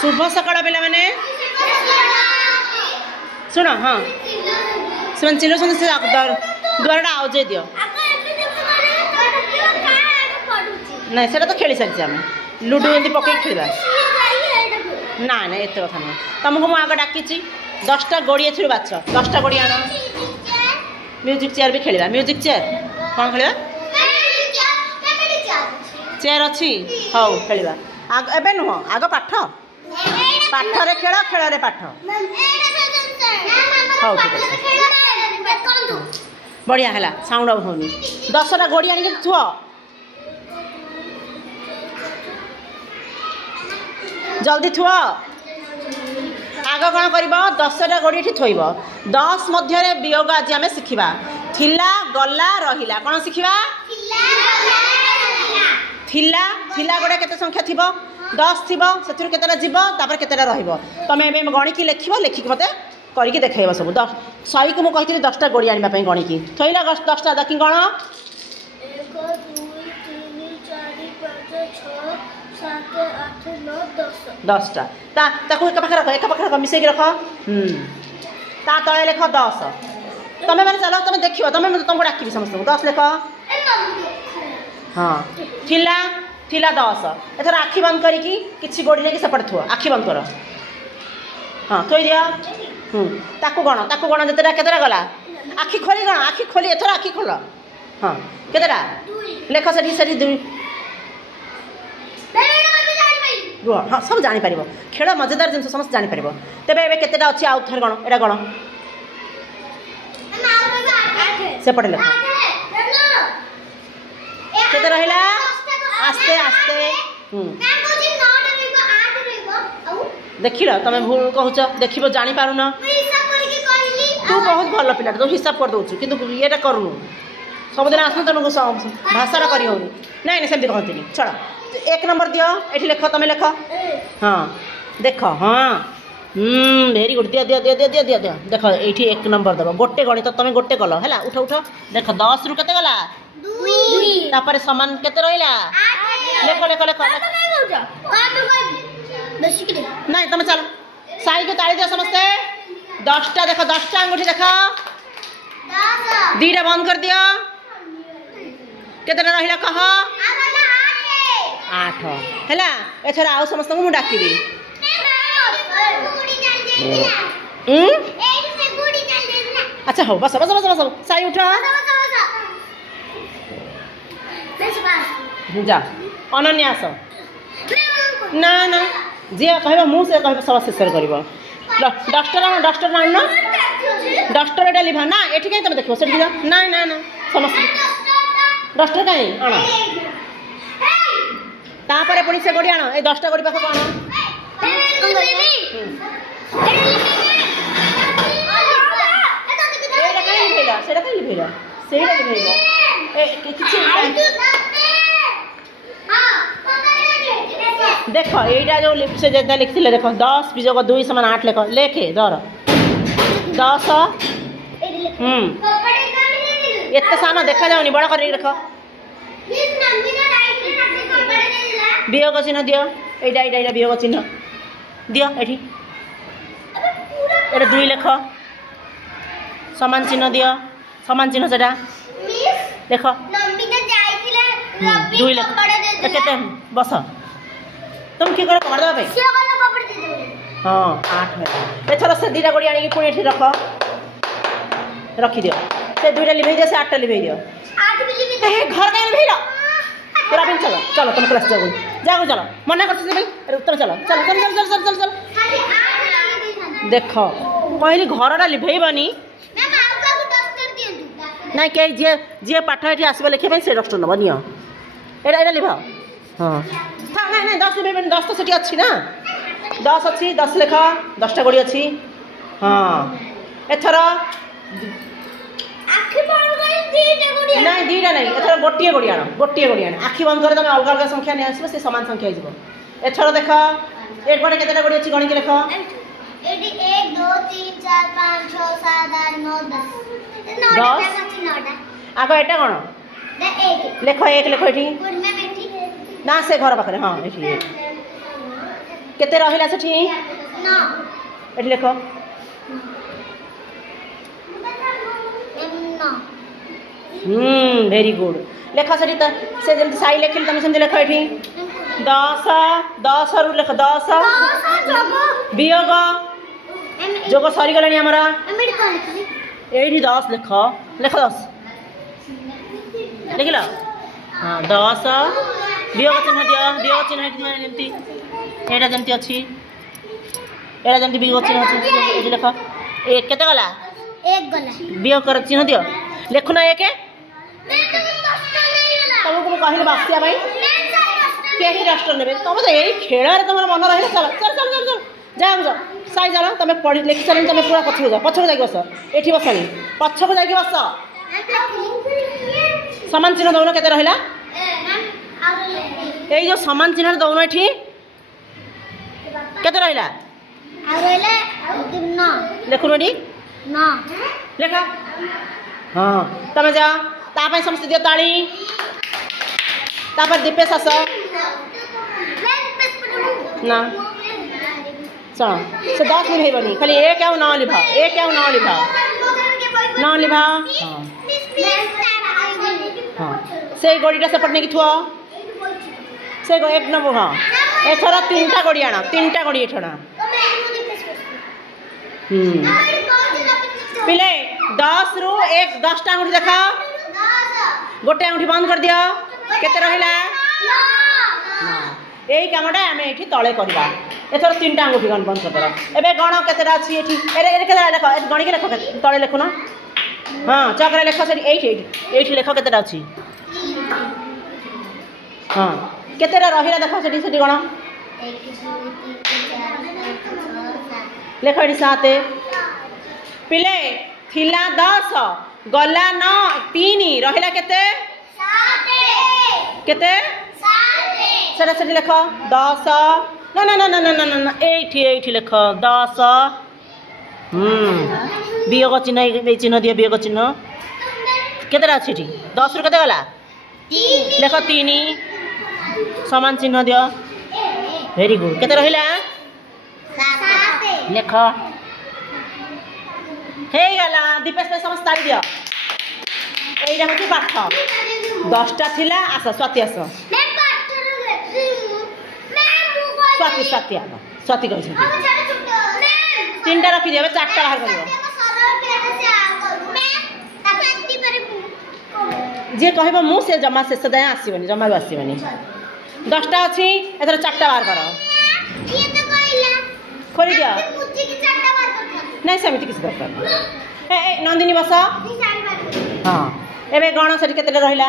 शुभ सकाळ पिला माने सुन हाँ से चिल्लो से द्वारा आउजे दियो ना से तो खेली सारी आम लुडो एमती पकई खेला ना ना एत कथा ना तुमको मुझे आगे डाकी 10टा गोड़ी एथुर बाछ 10टा गोड़ी आण म्यूजिक चेयर भी खेलिया म्यूजिक चेयर कौन खेलिया चेयर अच्छी हौ खेलिया आग एबे नुह आग पाठ पाठरे खेल खेल रे पाठ हौ बढ़िया है साउंड अब होनी 10टा गोड़ी आनिक थुआ जल्दी थुआ आग कौन कर 10टा गोड़ी थोब 10 मध्य वियोग आज आम शिखा थिला गला रहिला कौन शिखा थिला थिला गोटे केते संख्या थी 10 थी से केतेटा जीव तापर केतेटा रहिबो तमे एबे गणिकी लिखिबो लिखिक मते करिकी देखाइबो सब 100 को मु कहितली 10टा गोड़ी आनिबा पई गणिकी थइला 10टा देखि गण 1 2 3 4 5 6 7 8 9 10 10टा ताकू एक पाखे रख मिसेक रख ता तले लेख 10 तमे मैंने चलो तुम देखियो तुम तुमको डाकिबी समस्त 10 लेख हाँ थिला थिला 10 एथर आखि बंद करिकी किछि गोड़ी लेके सेपट थुआ आखि बंद कर हाँ थोई दिया ताकू गण जेतेटा केतेटा गला आखि खोली गण आखि खोली एथर आखि खोल हाँ केतेटा लेख सेठी सेठी 2 रुह हाँ सब जापर खेल मजेदार जिन समस्त जापर तेरे ए केतेटा अच्छी आउ थे गण एटा गण सेपटे लेख केते रहिला आस्ते आस्ते देखिल तुम भूल कहूच देख जानी पारुन तू बहुत भल पिला तू हिसाब कर दौचु कि ये करूनु सबुदिन आस तुमको भाषा कर नाई सेमती कहती चल 1 नंबर दियो ये लेख तुम लेख हाँ देख हाँ भेरी गुड दियो दियो दियो दियो दियो दियो देख ये 1 नंबर देव गोटे गणित तुम गोटे कल है उठ उठ देख 10 रु केते गला 2 समान केते रहिला लेख लेख लेख नहीं तुम चलो साई को ताली दियो समस्ते 10टा देख 10टा अंगूठी देख 2टा बंद कर दियो केते रहिला कह 8 है एथर आउ समस्त को डाकिबी अच्छा हो बस बस बस बस साई उठ जा अनन्यास ना ना जी कह मुझे कह सब शेष कर डस्टर आण डस्टर एटा लिभा ना ये कहीं तुम देखो से ना ना ना समस्त डस्टर कहीं आण तापर पुणी से गोड़ी आण ए 10टा गोड़ी पाख आण देख यहाँ जो से लिखी देख 10 विजोग 2 समान 8 लेख लेखे दर 10 एत सान देखा जाऊनी बड़ कर देख वियोग चिन्ह दियो यहाँ वियोग चिन्ह दियो ये 2 लेख समान चिन्ह दियो समान चिन्ह से देख 2 लेख केते बस तुम कि कपड़ा देवा हाँ 8 एथर से 2टा गोड़ी आनिक पुणी ये रख रखी दियो से 2टा लिभे दियो से 8टा लिभे दियो घर कहीं लिभेल पूरा भी चलो चलो तुम क्लास जाओ जाओ चलो मना कर उत्तर चलो चलो चलो चलो चलो चलो चलो देख कहली घरटा लिभेबनी ना कहीं जी जी पाठ ये आसब लिखे से डस्टर नब नि एटा लिभ हाँ ना ना 10 लिभे 10 तो सेठी अच्छी ना 10 अच्छी 10 लेख 10टा गोड़ी अच्छी हाँ एथर ना 2टा नहीं एथर गोटे गोड़ी आण आखि बंद कर तुम अलग अलग संख्या नहीं आसो से समान संख्या हो एथर देख एक गोटे केतेटा गोड़ी अच्छी गणिक लेख 1 2 3 4 5 6 7 8 9 10 आग एटा कौन लेख 1 लेख ये ना से घर पाखे हाँ ये केते रहिला सेठी ना एठी लेख ना वेरी गुड लेख सेठी से जम साई लेखिल तुम सेम लेख एठी 10 10 रु लेख 10 वियोग जोग सरी गलानी हमरा एठी 10 लेख लेख 10 लिखिल हाँ 10 वियोग चिन्ह दियो वियोग चिन्ह जमती एटा जमती अच्छी एटा जमती वियोग चिन्ह अच्छी लेख एक केते गला एक गला वियोग कर चिन्ह दियो लेखु ना एक तुमको कहली बासिया भाई कहीं डस्टर ने तुम तो यही खेल तुम मन रही चल चल चल चल चल जा साई चल तुम पढ़ी लिखि सारे तुम पूरा पछक जा पछक जाकि बस एठी बसनी पछक जाकि बस समान चिन्ह दौन केते रहिला এই जो समान चिन्ह दौन एठी केते रहिला लेखु रेडी ना लेखा हाँ तुम जा तापाई समस्त दियो ताली तापर दीपेश आस ना सुन से 10 लिभेबनी खाली एक आउ न लिभा एक आउ न लिभा न लिभा हाँ से गड़ीटा सेपट नहीं थुआ से एक नंबर हाँ एथर 3टा गड़ी आना 3टा गड़ी एठना पिले 10 रु एक 10टा अंगूठी देखा गोटे अंगूठी बंद कर दिया केते रहिला यही कामटा आम ये तले करवा एथर 3टा अंगूठी गण बंद कर दे एबे गण केतेटा अछि एठी एरे एरे केतेटा लेख गणी के लेख तले लेख ना हाँ चक्र लेख से एठी लेख केतेटा अछि हाँ केतेटा रहिला देख सेठी सेठी गण लेख एठी 7 पिले थिला 10 गला 9 3 रहिला केते 7 केते 7 सेटा सेठी लेख 10 ना ना ना ना ना ना ना एठी लेख 10 वियोग चिन्ह चिन्ह दिए वियोग चिन्ह केतेटा अछि एठी 10 रु केते गला 3 लेख 3 समान चिन्ह दियो वेरी गुड केते रहिला 7 लेख हे गला दीपेश पे समस्त ताली दियो एइरा होती पाठ 10टा थिला आस स्वाति आस स्वाति स्वाति आब स्वाति कहि छै 3टा रखि दियो 4टा बाहर करियो जे कहबो मु से जमा शेष दाय आसीबनी जमा आसीबनी 10टा अछि एथर 4टा बाहर करो ये तो कहला खोली दियो मुझे की 4टा बार कर नहीं सेमिति किसी दरकार ए नंदिनी बस हाँ एबे गण सेठी केतेटा रहिला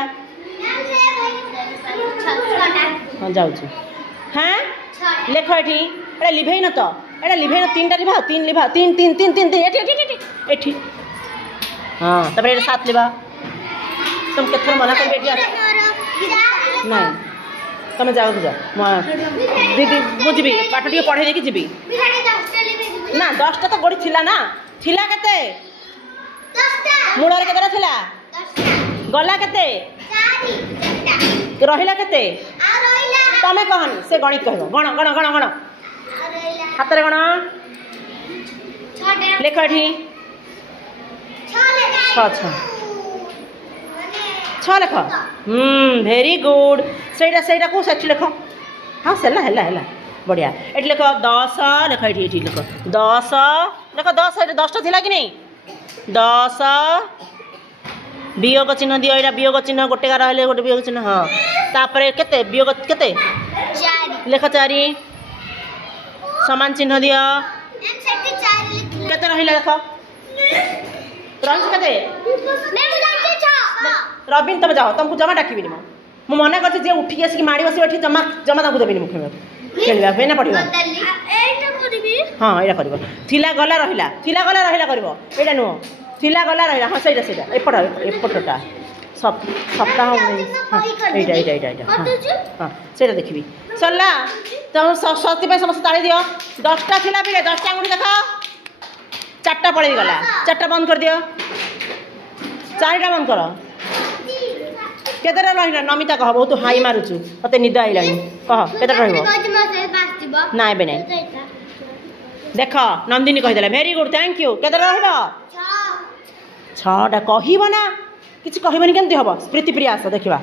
हाँ जाउछु हाँ लेख एठी एटा लिभेई न तो एटा लिभेई न 3टा लिभा 3 लिभा 3 3 3 3 एठी एठी एठी एठी हाँ तब एटा 7 लिभा तुम केथर मना कर बेटिया नहीं तुम जाओ बुझा दीदी बुझबी पाठ टिके पढ़े देकी जीबी ना 10टा तो गड़ी थिला ना थिला केते 10टा मुड़र केतेटा थिला 10टा गला केते 4 रहिला केते आ रहिला तमे कहन से गणित कहबो गण गण गण गण आ रहिला हाथ रे गण 6टा लेख एठी 6 छः लेख वेरी गुड सेटा को सेठी लेख हाँ सेला हेला हेला बढ़िया एटी लेख 10 लेख एटी लेख 10 लेख 10 10टा थिला कि नहीं 10 वियोग चिन्ह दियो एटा वियोग चिन्ह गोटे गार हेले गोटे वियोग चिन्ह हाँ तापर केते वियोग केते 4 लेख 4 समान चिन्ह दियो सेठी 4 लिखला केते रहिला लेख रहिस केते मैं बुझाई 6 रबिन तुम जाओ तुमको जमा डाकिबिनी मु मना करछि जे उठी आसी माड़ी बसी बैठी जमा जमा ताकू देबिनी मुखे खेलबा फेना पड़िबो एटा करबी हां एटा करबो थिला गला रहिला करबो एटा नो थिला गला रहिला हां सेटा एपटटा सब सप्ताह एटा हां सेटा देखिबी चलला तुम सस्ती पे समस्त ताली दियो 10टा थिला बिले 10टा अंगुठी देखा 4टा पळेई गला 4टा बंद कर दियो 4टा बंद करो केतेटा रहिला नमिता कह बहुत हाई मारुछु मते निद आइलानी कह केतेटा रहइबो ना एबे नहीं देख नंदिनी कहीदेला भेरी गुड थैंक यू केते रहब 6टा कहब ना किसी कहबनी केमती हम स्मृति प्रिया आस देखा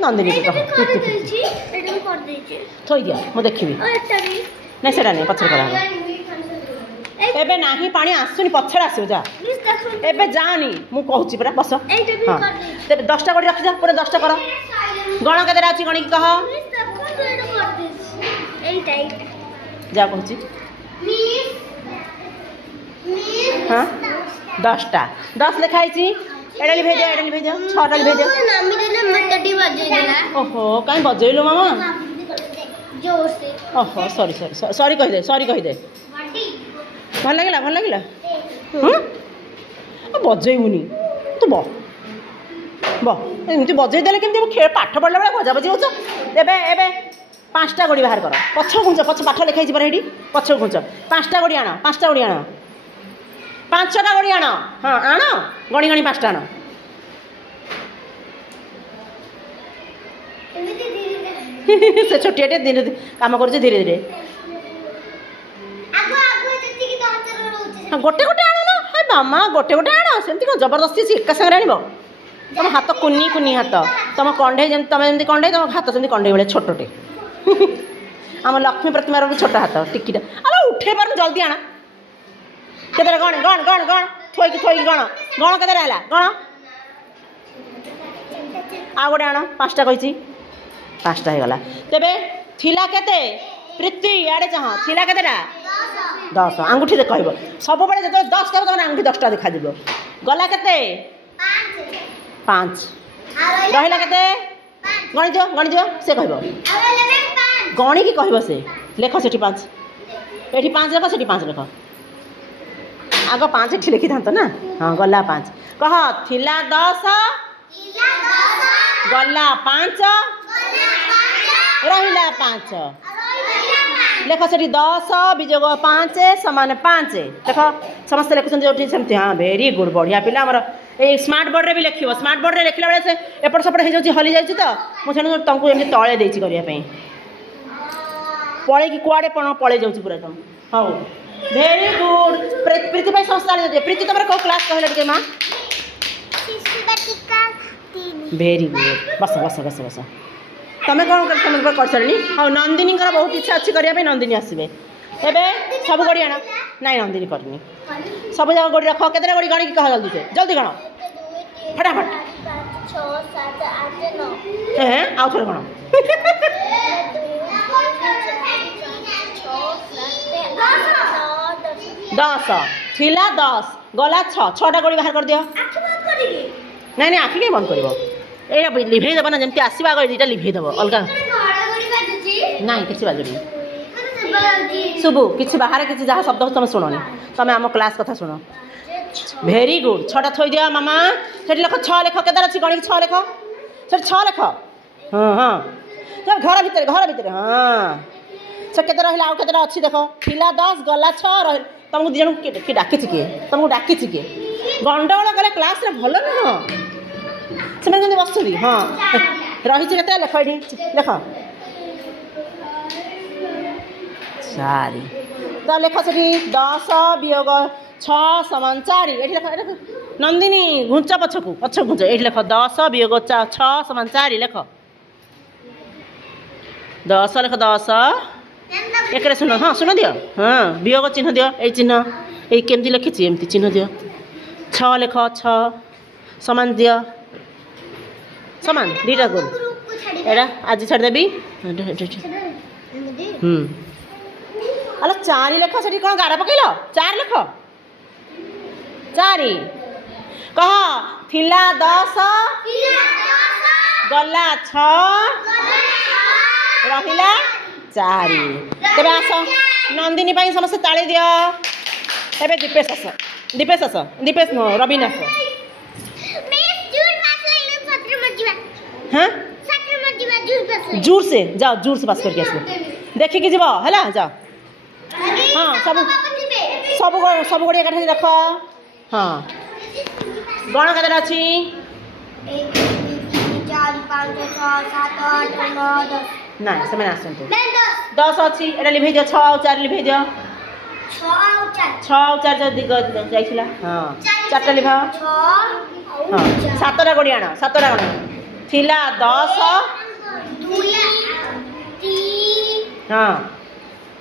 नंदिनी को कह थोई दिया मु देखी ना से नहीं पचर करा एबे नाही पानी आसुनी पछड़ आसो जा एबे जानी मु कहूची परा बस हां तेरे 10टा कोडी रख जा पूरा 10टा कर गण केते अछि गणी कह जा कहूची हां 10टा 10 लिखाई छी एडा लिभे जा 6टा लिभे जा नामी देले मटडी बजे देला ओहो काई बजैलो मामा जोर से ओहो सॉरी कह दे भल लगिला बजेबुनि तू एमती बजे देले केमती खेल पाठ पढ़ला बेला बजा बजी होछ एबे 5टा गोड़ी बाहर कर पछ घुंच पछ पाठ लिखाई पर हेडी पछ घुंच 5टा गोड़ी आण 5टा गोड़ी आण हाँ आण गणी 5टा आण से छोटियाटे धीरे काम कर धीरे धीरे गोटे आण ना हाय मामा गोटे आण सेमती कौन जबरदस्ती से एका संगे आण तुम हाथ कुनी हाथ तुम कंडे तुम जमी कंडे तुम हाथ सेमती कंडे भाई छोटे आम लक्ष्मी प्रतिमार भी छोट हाथ टिकिटा अरे उठे पार जल्दी आण केते गण गण गण गण थोई गण केते रहला गण आ गोटे आण 5टा कही 5टा हो गला तेबे थिला केते प्रीति याडे चाह थिला केतेटा 10 आंगुठी कहब सब बड़े जो 10 कहब तब आंगुठी 10टा देखा दिबो गला केते 5 रहिला केते गणी दियो से कहब गणी की कहब से लेख सेठी 5 एठी 5 लेख सेठी 5 लेख आग 5 एठी लिखि थांत ना हां गला 5 कह थिला 10 गला 5 रहिला 5 लेख से 10 विजोग 5 समान 5 देख समस्त लिखुन जो सेमती हाँ भेरी गुड बढ़िया पिला आमर ये स्मार्ट बोर्ड रे भी लिखियो स्मार्ट बोर्ड रे लिखला बेले से एपट सपट हो जाउची हली जाउची तो मु सेनु तंकु एमती तळे देछि करिया पई पळे की कुआडे पळे जाउची पूरा तुम हाउ भेरी गुड प्रीति भाई संस्था दे प्रीति तमर को क्लास कहला के मां शिशुबाटिका 3 भेरी गुड बस तमें कौन कर सारे हाँ नंदिनी बहुत इच्छा अच्छी करने नंदिनी आसवे एवं सब गोड़ी आण ना नंदिनी करनी सब जगह गोड़ी रख केते गोड़ी गणी कह जल्दी गण फटाफट 6 7 8 9 हैं आउ थोड़े गण 10 थिला 10 गला 6टा गोड़ी बाहर कर दियो नहीं आखि कहीं बंद कर ये लिभे देव ना जमी आसवा आगे दुटा लिभे देव अलग ना किसी बाजुनी शुभु किसी बाहर किसी जहाँ शब्द हो तुम शुणनी तुम आम क्लास कथा शुण भेरी गुड 6टा थोई दिया मामा से लेख 6 लेख के अच्छी गणी 6 लेख से 6 लेख हाँ हाँ घर भितर हाँ से के रहा आउ के अच्छी देख थिला 10 गला 6 रह तुमको दी जन किए डाकी किए तुमको डाकी किए गंडगोल कले क्लास रे भल नुह से बस हाँ रही के लेख ये लेख 4 तो लेख से 10 वियोग 6 समान 4 ये लेख नंदिनी घुंच पछ घुंच ये लेख 10 वियोग 6 समान 4 लेख 10 लेख 10 एक शुण हाँ शुण दियो हाँ वियोग चिन्ह दियो ये चिन्ह ये केमती लिखी एमती चिन्ह दियो 6 लेख 6 समान दियो समान 2टा गोल एड़ा आज छाड़ देबी अल 4 लेख से कौन गाड़ा पकड़ 4 लेख 4 कह थिला 10 गला 6 रहिला 4 तेरे आस नंदिनी पाई समस्त ताली दियो एबे दीपेश नो रवीन आस हाँ जोर से जाओ जोर से पास करके आस देखिए जीव है जाओ हाँ सब गोड़े एक रख हाँ गण के अच्छी 1 2 3 4 5 6 7 8 9 10 ना से मैंने आसंतु मैंने 10 अछि एटा लिभै दियो 6 और 4 लिभै दियो 6 और 4 6 और 4 जदी जाइছিলা हां 4टा लिभा 6 हां 7टा गोड़ी आना 7टा गण थिला 10 2 3 हां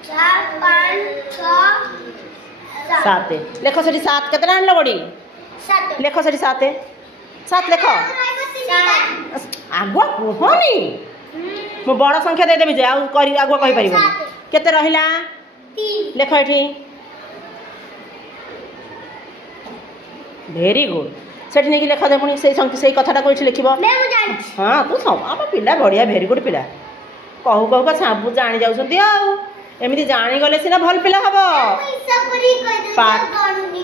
4 5 6 7 लेखो सेठी 7 केतना आनलो गोड़ी 7 लेखो सेठी 7 7 लेखो आगुआ कुहनी मो बड़ संख्या दे देबी जे आ करी आगुआ कहि परिबो केते रहिला 3 लेखो एठी भेरी गुड सेठी नेकी लेखा दे पुनी सेई कथाटा कोइठी लिखिबो मैं जानि हां तू सब आम पिला बढ़िया भेरी गुड पिला कहू कहू का सब जानी जाउछंती आ एमिति जानी गले सिना भल पिला हबो हिसाब करी कहि दे पाठ। गणनी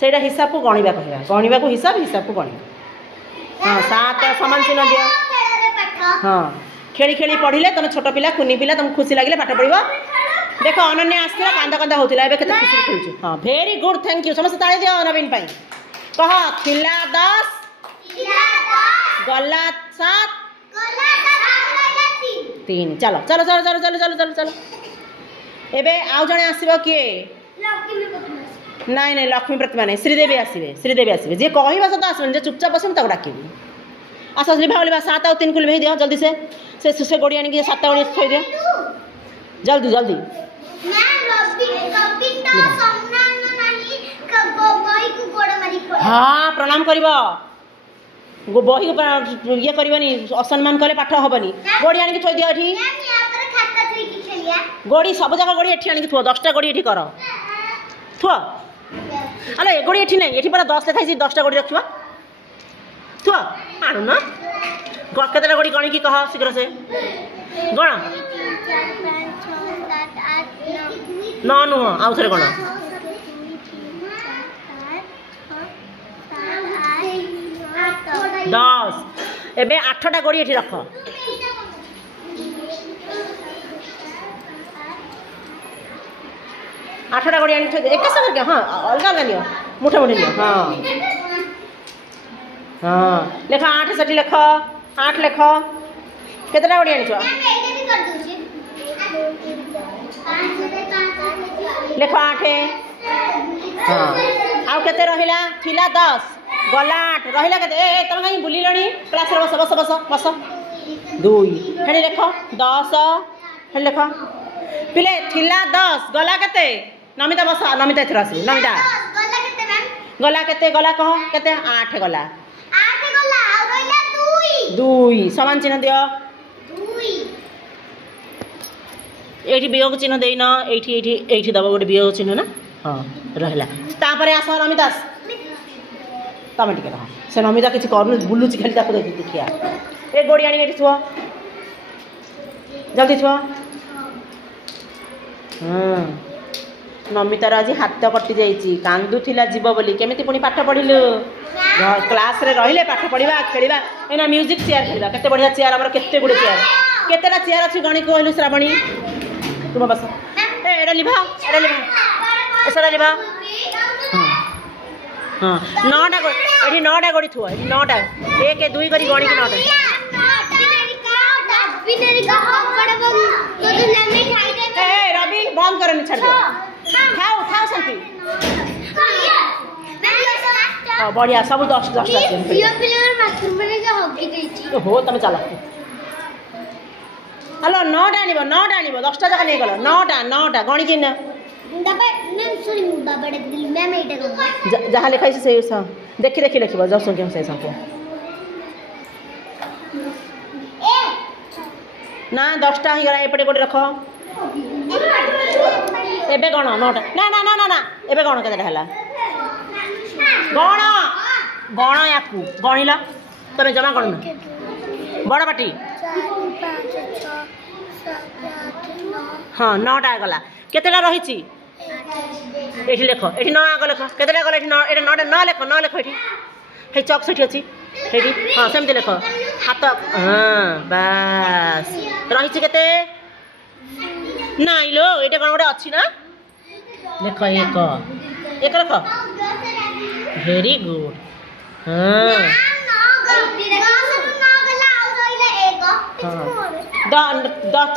सेटा हिसाब को गणिबा कहबा गणिबा को हिसाब को गणिबा हां 7 समान चिन्ह दियो खेଳରେ ପାଠ हाँ खेली खेली पढ़िले तुम छोट पिला कुनी पिला तुम खुशी लगे पाठ पढ़ देख अनन्या आसला कांदा कांदा होता है केते खुशी खेलुछु हाँ वेरी गुड थैंक यू समस्त ताली दियो नवीन पाई कह थिला 10 गला 7 3 चलो चलो चलो चलो चलो चलो चलो चलो एबे आउ जणे आसीबो किए नाई नाई लक्ष्मी प्रतिमा नहीं श्रीदेवी आसबे जे कहबा सत आसबे जे चुपचाप बस ताको डाकिबी आस लिभा लिभा 7 और 3 को लिभे दियो जल्दी से गोड़ी आनी 7 गोड़ी थोई दियो जल्दी जल्दी मैं रवि ता सम्मान नाही बही को गोड़ मारी पड़ हाँ प्रणाम करब बही को ये करबनी असम्मान कले पाठ हेनी गोड़ी आनी थोई दियो एठी खाता थई की खेलिया गोड़ी सब जगह गोड़ी एठी आनी थो 10टा गोड़ी एठी कर थो अरे ए गोड़ी एठी नहीं एठी पर 10 लिखाई 10टा गोड़ी रखिबा थो आनु ना केतेटा गोड़ी गणी की कह शीघ्र से गण 9 नुह आउ थरे गण 10 एबे 8टा गोड़ी एठी रख 8टा गोड़ी आनी एक संगे के हाँ अलग अलग लियो मुठा मुठी लियो हाँ हाँ लेख 8 सेठी लेख 8 लेख केतेटा गोड़ी आनी छ लेख 8 हाँ आउ केते रहिला थिला 10 गला 8 रहिला केते ए तम कहीं बुलिलणी क्लास रे बस बस बस बस 2 हेडी लेख 10 हेडी लेख पिले थिला 10 गला केते नमिता बस नमिता एथरा आसी नमिता गला केते मैम गला कह केते 8 गला 8 गला आ रहिला 2 समान चिन्ह दियो 2 एठी वियोग चिन्ह देइन एठी एठी एठी दबा गोटे वियोग चिन्ह ना हाँ रहला तापरे आस नमिता तमे टिके रह से नमिता किछि करनु बुलुची खाली ताको देखिया ए गोड़ी आनी एठी छुआ जल्दी छुआ हाँ नमितार आज हाथ कटि जाइए कांदुला जीव बोली केमिति पुणी पाठ पढ़िलु क्लास रे रहिले पाठ पढ़ा खेला एना म्यूजिक चेयर खेला केते बढ़िया चेयर हमर केते गुडे चेयर केतेटा चेयर अछि गणी कहलु श्रावणी तुम बस ए एडा लिभा एसरा लिभा हां 9टा एठी 9टा गोड़ी थुआ एठी 9टा 1 2 करी गणी के 9टा ए रवि बंद करनी छाड़ दे खाओ संती बढ़िया सब 10 हो तुम चल हेलो 9टा आनिब 10टा जगह नहीं गल 9टा गणी कि ना जहाँ लिखाई से देखी देखी लिख जो संख्या से संख्या ना 10टा ही गला एपटे गोटे रख एबे गण 9टा ना ना ना ना एबे गण केतेटा हला गण याकू गणिला तमे जमा गण बड़ पाटी हाँ 9टा गला केतेटा रहिछि एठी लेख एठी 9 आग लेख केतेटा गला एठी 9 एटा 9टा न लेख एठी हे चक सेठी अछि हेडी हाँ सेमती लेख हाथ हाँ बस रहिछि केते नाइ लो एटा कोन गोटे अछि ना लेख एक लेख वेरी गुड हाँ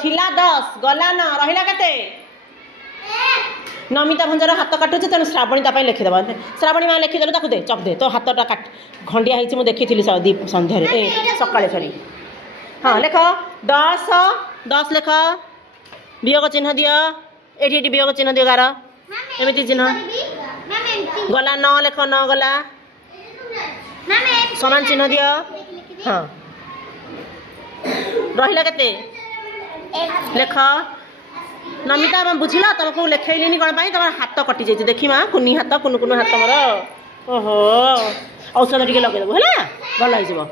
थिला 10 गला 9 रहिला केते नमिता भंजार हाथ काटुचे तेणु श्रावणी तापाई लिखिदेव श्रावणी माँ लिखिदेलु ताकू दे चप दे तो हाथटा काट खंडिया होती मुझे देखी सन्ध्या सकाଳେ सरी हाँ लेख 10 लेख वियोग चिन्ह दियो एठी वियोग चिन्ह दियो गार एमती चिन्ह गला 9 लेख 9 गला समान चिन्ह दियो हाँ रहिला केते लेख नमिता मैं बुझल तुमको लिखैली कौन पाई तुम हाथ कटि जाइए देखी माँ कुनी हाथ कुनु हाथ मोर ओहो औषध टे लगेदेबू है भल हो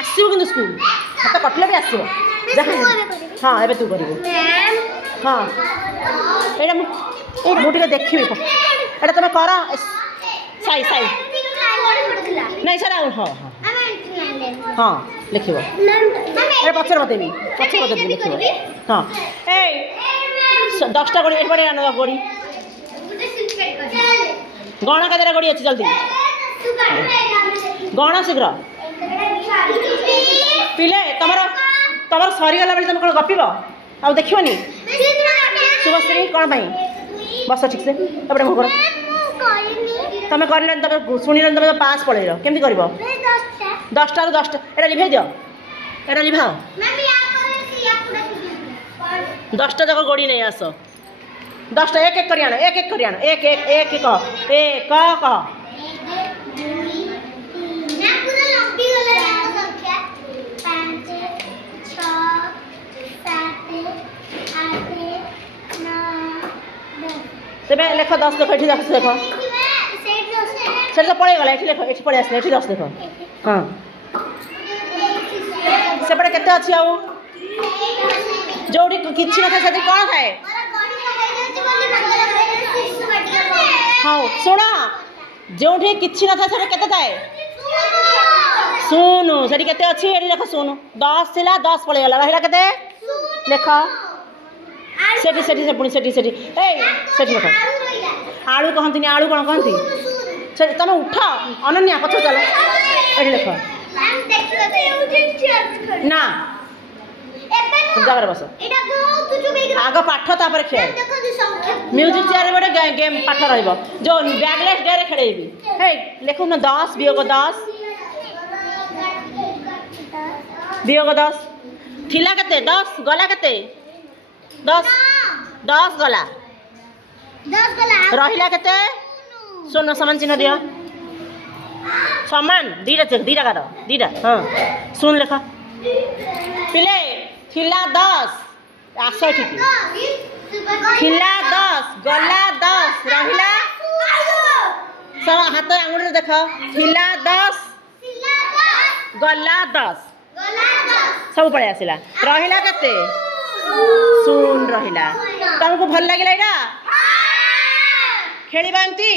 आसो कि स्कूल हाथ कटिले भी आसो हाँ ए तू कर हाँ ये मुझे देखी एटा तुम कर साई साई नहीं सर हाँ हाँ हाँ लिख पचर बतेबी लिख हाँ ए 10टा गोड़ी एट आना गोड़ी गण केतटा गोड़ी अच्छी जल्दी गण शीघ्र पिले तुम सरीगला बेले तुम कौन गपिब आ देखनी शुभश्री कौन पाई बस ठीक से तब मुँह कर तुम कर शुणी तुम पास पलैल केमती कर 10टा 10टा एटा लिभाई दियो एटा लिभाओ 10टा जाक गोड़ी नहीं आस 10टा एक एक कर आण एक एक कर आण एक एक एक कह एक कह तेरे लेख 10 देख ये 10 देख से तो पड़े गला ये लेख ये पड़े आस 10 देख हाँ सेपटे केते अच्छी आउ जोड़ी किसी न था कौन थाए हाँ शुण जो किसी न था केते थाए शुणु से अच्छी ये देख शुणु 10 थी 10 पड़ेगा रहा के लेख सेठी सेठी से पुणी सेठी सेठी सेठी लेख आलू कहती आलू कौन कहती तुम उठ अनन्या पछ चल ये लेख ना जगह बस आग पाठ तापर खेल म्यूजिक चेयर गोटे गेम पाठ रही जो बैगलेस डे खेलेबी हे लिखु ना 10 वियोग 10 वियोग 10 थिला केते 10 गला केते 10 गला रहिला केते सोना समान चिन्ह दिया समान दीटा कर दीटा हाँ सुन लेखा पिले थिला 10 आस ठीक थिला 10 गला 10 रहिला सब हाथ आंगुठी देख थिला 10 गला 10 सब पड़े आसला रहिला केते सुन रहिला तुमको भल लगे खेलिबा एमती